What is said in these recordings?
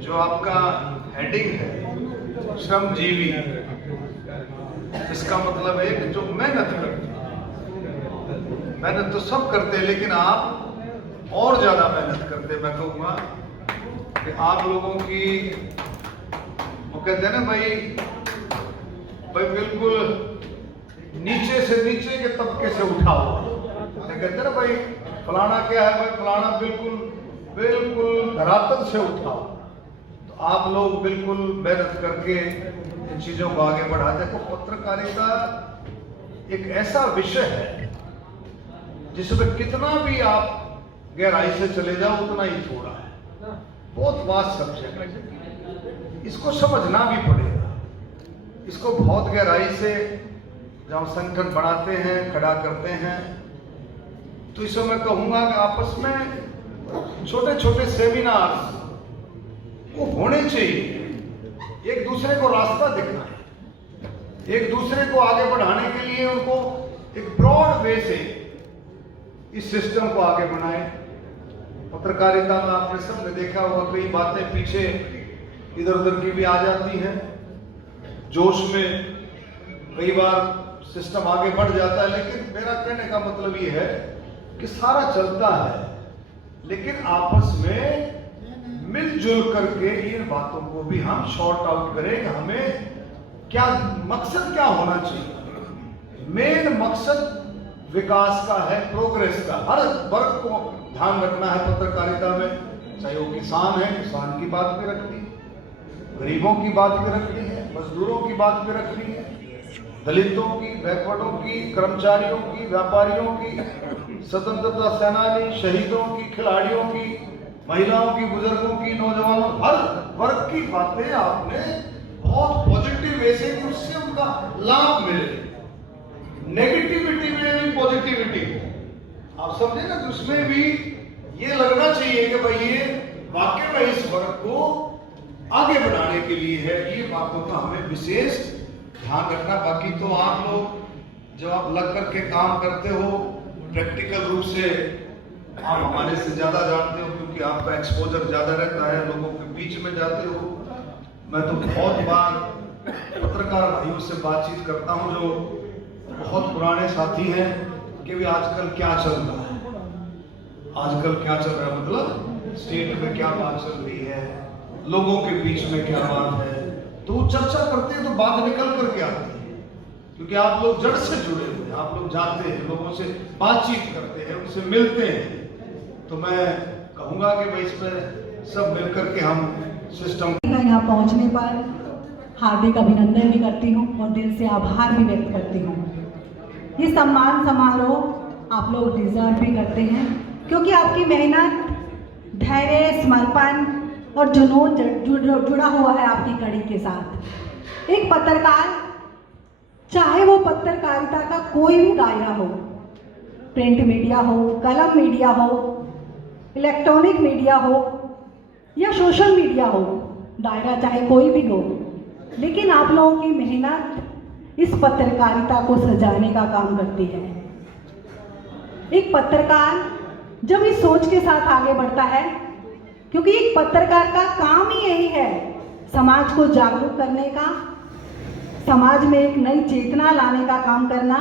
जो आपका हेडिंग है श्रमजीवी, इसका मतलब है कि जो मेहनत करते हैं। मेहनत तो सब करते हैं, लेकिन आप और ज्यादा मेहनत करते हैं। मैं कहूँगा कि आप लोगों की, वो कहते हैं ना भाई बिल्कुल नीचे से नीचे के तबके से उठा हुआ। कहते हैं ना भाई फलाना क्या है, भाई फलाना बिल्कुल बिल्कुल धरातल से उठा। तो आप लोग बिल्कुल मेहनत करके इन चीजों को आगे बढ़ाते हैं। तो पत्रकारिता एक ऐसा विषय है जिसमें कितना भी आप गहराई से चले जाओ उतना ही थोड़ा है। बहुत वास्ट सब्जेक्ट है, इसको समझना भी पड़ेगा। इसको बहुत गहराई से जब हम संगठन बनाते हैं, खड़ा करते हैं, तो इसमें मैं कहूंगा कि आपस में छोटे छोटे सेमिनार वो होने चाहिए। एक दूसरे को रास्ता दिखाएं, एक दूसरे को आगे बढ़ाने के लिए उनको एक ब्रॉड वे से इस सिस्टम को आगे बढ़ाएं। पत्रकारिता में आपने सबने देखा होगा कई बातें पीछे इधर उधर की भी आ जाती हैं। जोश में कई बार सिस्टम आगे बढ़ जाता है, लेकिन मेरा कहने का मतलब ये है कि सारा चलता है, लेकिन आपस में मिलजुल करके इन बातों को भी हम शॉर्ट आउट करें कि हमें क्या मकसद क्या होना चाहिए। मेन मकसद विकास का है, प्रोग्रेस का। हर वर्ग को ध्यान रखना है पत्रकारिता में, चाहे वो किसान है, किसान की बात भी रखनी है, गरीबों की बात भी रखनी है, मजदूरों की बात भी रखनी है, दलितों की, बैकवर्डों की, कर्मचारियों की, व्यापारियों की, स्वतंत्रता सेनानी, शहीदों की, खिलाड़ियों की, महिलाओं की, बुजुर्गों की, नौजवानों, हर वर्ग की बातें आपने बहुत पॉजिटिव वे से, उससे उनका लाभ मिले। नेगेटिविटी में भी पॉजिटिविटी हो, आप समझे ना, उसमें भी ये लगना चाहिए कि भाई ये वाकई में इस वर्ग को आगे बढ़ाने के लिए है। ये बातों का हमें विशेष ध्यान रखना। बाकी तो आप लोग जब आप लग करके काम करते हो, प्रैक्टिकल रूप से आप हमारे से ज्यादा जानते हो, क्योंकि आपका एक्सपोजर ज्यादा रहता है, लोगों के बीच में जाते हो। मैं तो बहुत बार पत्रकार भाइयों से बातचीत करता हूँ जो बहुत पुराने साथी हैं कि भी आजकल क्या चल रहा है, आजकल क्या चल रहा है, मतलब स्टेट में क्या बात चल रही है, लोगों के बीच में क्या बात है। तो वो चर्चा करते हैं तो बात निकल करके आती है, क्योंकि आप लोग जड़ से जुड़े हुए हैं, आप लोग जाते हैं, लोगों से बातचीत करते हैं, उनसे मिलते हैं। तो मैं कहूँगा कि भाई इसमें सब मिलकर के हम सिस्टम यहाँ पहुँचने पर हार्दिक अभिनंदन भी करती हूँ और दिल से आभार भी व्यक्त करती हूँ। ये सम्मान समारोह आप लोग डिजर्व भी करते हैं, क्योंकि आपकी मेहनत, धैर्य, समर्पण और जुनून जुड़ा हुआ है आपकी कड़ी के साथ। एक पत्रकार, चाहे वो पत्रकारिता का कोई भी दायरा हो, प्रिंट मीडिया हो, कलम मीडिया हो, इलेक्ट्रॉनिक मीडिया हो या सोशल मीडिया हो, दायरा चाहे कोई भी हो, लेकिन आप लोगों की मेहनत इस पत्रकारिता को सजाने का काम करती है। एक पत्रकार जब इस सोच के साथ आगे बढ़ता है, क्योंकि एक पत्रकार का काम ही यही है समाज को जागरूक करने का, समाज में एक नई चेतना लाने का काम करना,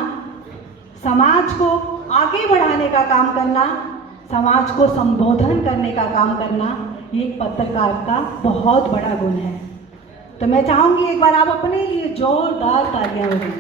समाज को आगे बढ़ाने का काम करना, समाज को संबोधन करने का काम करना, ये एक पत्रकार का बहुत बड़ा गुण है। तो मैं चाहूँगी एक बार आप अपने लिए जोरदार तालियां बजाएं।